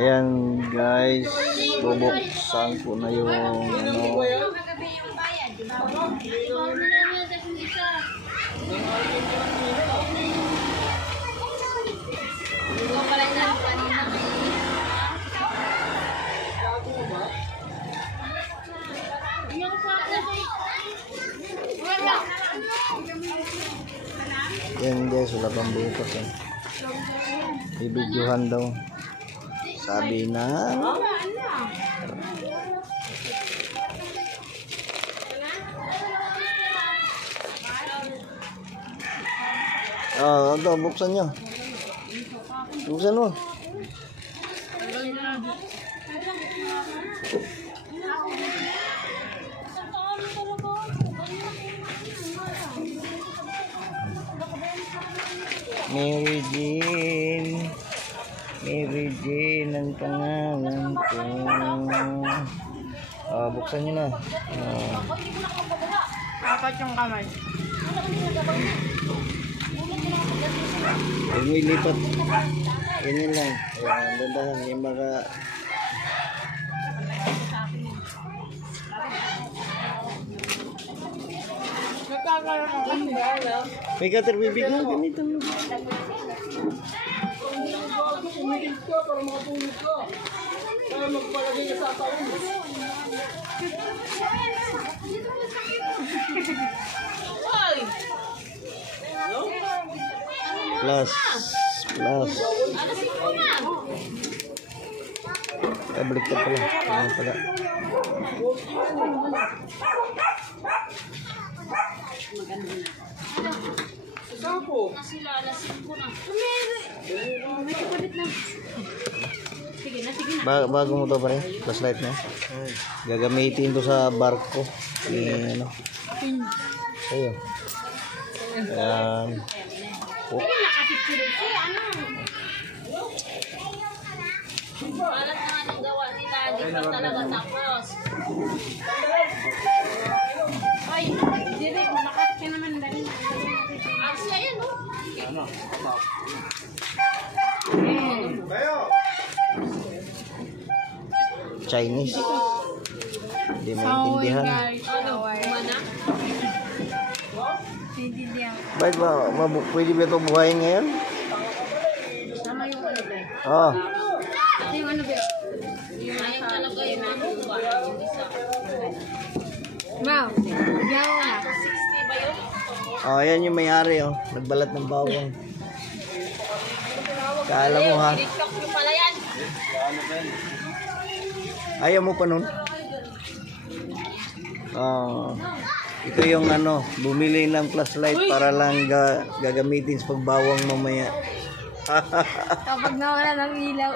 Ayan guys, bubuksan ko na yung ano. Yan guys, wala pang bukas eh. Ibidyohan daw. Sabi na ito, buksan nyo. Buksan mo. Mary Jane ang pangalan ko. Buksan nyo na. Apat yung kamay. Huwag mo ilipat. Ganyan lang. Ayan, dandahan. Yung baka... May cutter bibig mo. Ganito mo. Umigil ka para makatulog ka. Kaya magpalagay ka sa taon. Plus. Baliktad pala. Ayan pala. Sapo. Bago mo to pare, flashlight na. Gagamitin to sa barko. Ano? Ayun. Ayan. Oh. Alat naman ang gawa nila, di pa talaga tapos. Ay, direk, malakas ka naman. Aksi, ayan o. Ano? Chinese. Hindi maintindihan. Ano? Mana? Maintindihan. Bakit ba? Pwede ba ito buhayin ngayon? Sama yung ano ba? Oo. Yung ano ba? Yung ayaw talaga yung nakuha. Yung isa. Wow. Yaw na. 60 ba yun? Ayan yung may-ari oh. Nagbalat ng bawang. Kala mo ha? TikTok yung pala yan. Ayaw mo pa nun? Ito yung ano, bumili ng flashlight para lang gagamitin sa pagbawang mamaya. Kapag nawala ng ilaw.